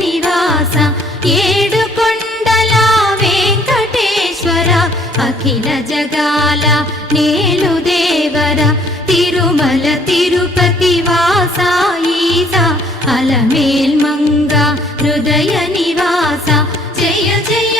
నివాస ఏడుకొండల వెంకటేశ్వర అఖిల జగాల నేలు దేవర తిరుమల తిరుపతి వాస ఈస అలమేల్ మంగ హృదయ నివాస జయ జయ